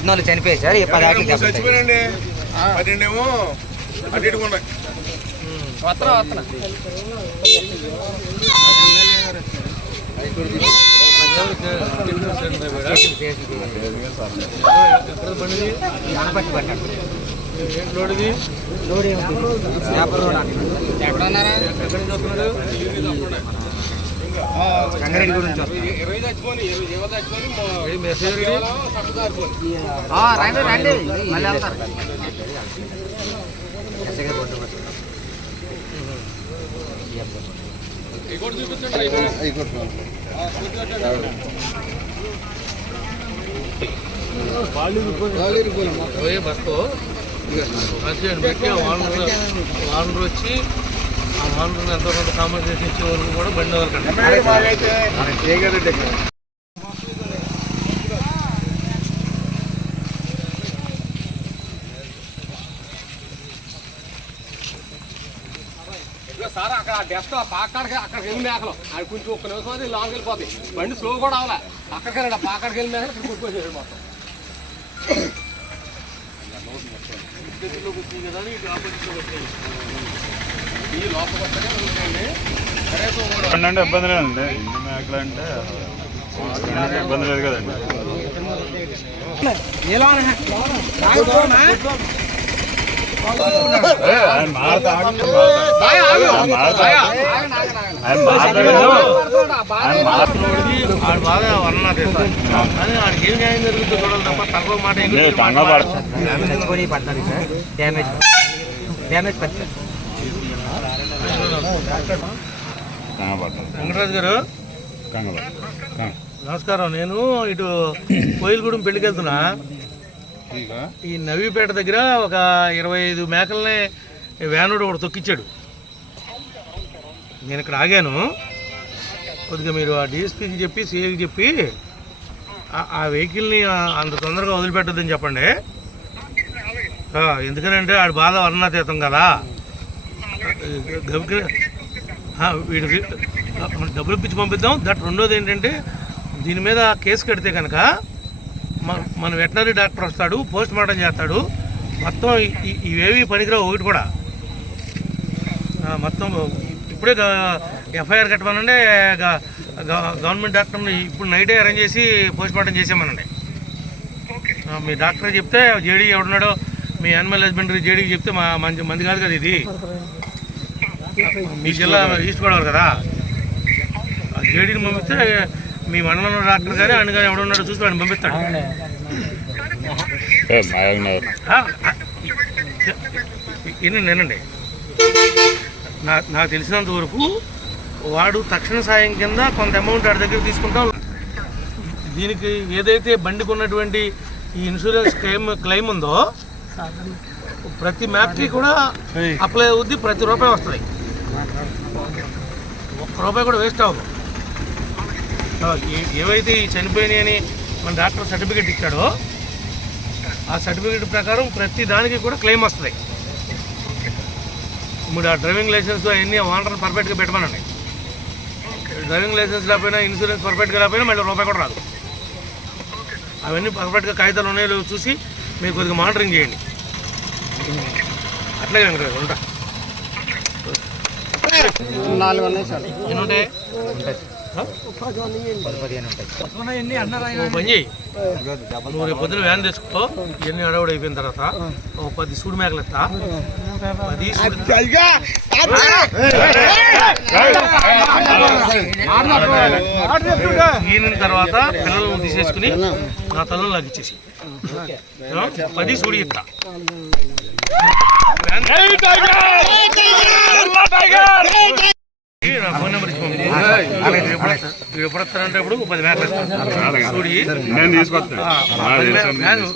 పద్నాలుగు చనిపోయాయి సార్ ఈ పది. చచ్చిపోయినండి పన్నెండేమో అటు ఉన్నాయి వస్తున్నా వస్తున్నా పట్టాడు లోడ్? పేపర్ లోడ్ అంటున్నాడు. ఎక్కడ ఉన్నారా రంగారెడ్డి గురించి రండి. రండి మళ్ళీ వెళ్తారు వానర్ వచ్చి ఆ వానర్ ఎంతో కొంత కాంపన్సేషన్ ఇచ్చే వరకు కూడా బండి వరకండి మాకైతే సార్ అక్కడ డెస్ట్ పాకాడికి అక్కడికి వెళ్ళి మేకలు. అది కొంచెం ఒక్క నిమిషం అది లాంగ్ వెళ్ళిపోతాయి బండి స్లో కూడా అవలే అక్కడికి వెళ్ళి పాకాడికి వెళ్ళి మేకలు ఇక్కడ కొట్టుకొచ్చేసాడు మొత్తం. ఈ అంటే ఇబ్బంది లేదండి ఇన్ని మేకలు అంటే ఇబ్బంది లేదు కదండి. Damage sir. డ్యామేజ్ పడుతుంది. వెంకటరాజు గారు. నమస్కారం. నేను ఇటు కోయిలగూడెం పెళ్ళికి వెళ్తున్నా. ఈ నవీపేట దగ్గర ఒక ఇరవై ఐదు మేకల్ని వ్యానుడు ఒకటి తొక్కిచ్చాడు. నేను ఇక్కడ ఆగాను. కొద్దిగా మీరు ఆ డిఎస్పీకి చెప్పి సిఐకి చెప్పి ఆ- వెహికల్ని అంత తొందరగా వదిలిపెట్టొద్దని చెప్పండి. ఎందుకనంటే ఆడు బాధ వర్ణాతీతం కదా. వీడు డబ్బులు ఇప్పించి పంపిద్దాం. దట్ రెండోది ఏంటంటే దీని మీద కేసు కడితే కనుక మన వెటనరీ డాక్టర్ వస్తాడు పోస్ట్ మార్టం చేస్తాడు. మొత్తం ఇవేవి పనికిరావు ఒకటి కూడా. మొత్తం ఇప్పుడే ఎఫ్ఐఆర్ కట్టమనండి గవర్నమెంట్ డాక్టర్ని ఇప్పుడు నైటే అరేంజ్ చేసి పోస్ట్ మార్టం చేసామనండి మీ డాక్టర్ చెప్తే జేడీ ఎవడున్నాడో మీ యానిమల్ హస్బెండరీ జేడీకి చెప్తే మా మంచి మంది కాదు కదా ఇది. మీ జిల్లా ఈస్ట్ గోదావరి కదా? ఆ జేడీని పంపిస్తే మీ మండలంలో డాక్టర్ కానీ ఆయన కానీ ఎవడున్నాడో చూసి వాడిని పంపిస్తాడు. వినండి వినండి నా నాకు తెలిసినంత వరకు వాడు తక్షణ సాయం కింద కొంత అమౌంట్ వాడి దగ్గర తీసుకుంటాం దీనికి ఏదైతే బండికి ఉన్నటువంటి ఈ ఇన్సూరెన్స్ క్లెయిమ్ క్లెయిమ్ ఉందో ప్రతి మ్యాప్కి కూడా అప్లై అవుద్ది ప్రతి రూపాయి వస్తుంది. ఒక్క రూపాయి కూడా వేస్ట్ అవ్వదు. ఏవైతే ఈ చనిపోయినాయని అని మన డాక్టర్ సర్టిఫికేట్ ఇచ్చాడో ఆ సర్టిఫికేట్ ప్రకారం ప్రతి దానికి కూడా క్లెయిమ్ వస్తుంది. ఇప్పుడు ఆ డ్రైవింగ్ లైసెన్స్ అవన్నీ ఓనర్ పర్ఫెక్ట్గా పెట్టమనండి. డ్రైవింగ్ లైసెన్స్ లేకపోయినా ఇన్సూరెన్స్ పర్ఫెక్ట్గా లేకపోయినా మళ్ళీ రూపాయి కూడా రాదు. అవన్నీ పర్ఫెక్ట్గా కాగితాలు ఉన్నాయో చూసి మీరు కొద్దిగా మానిటరింగ్ చేయండి. అట్లాగే వెంకటరాజు ఉంటా నాలుగు ఉన్నాయి సార్. ఎన్ని ఉంటాయి నువ్వు రేపు పొద్దున వ్యాన్ తెచ్చుకో ఇవన్నీ అడవుడు అయిపోయిన తర్వాత ఓ పది సూడి మేకలు ఎత్తా. పది ఈయన తర్వాత పిల్లలను తీసేసుకుని నా తల్లను నాకు ఇచ్చేసి? పది సూడి ఇస్తా ఈ నా ఫోన్ నెంబర్ ఇచ్చి పంపించు. మీరు ఎప్పుడు- వస్తారంటే ఇప్పుడు పది మేకలు ఇస్తా. సూడి నేను తీసుకొస్తాను.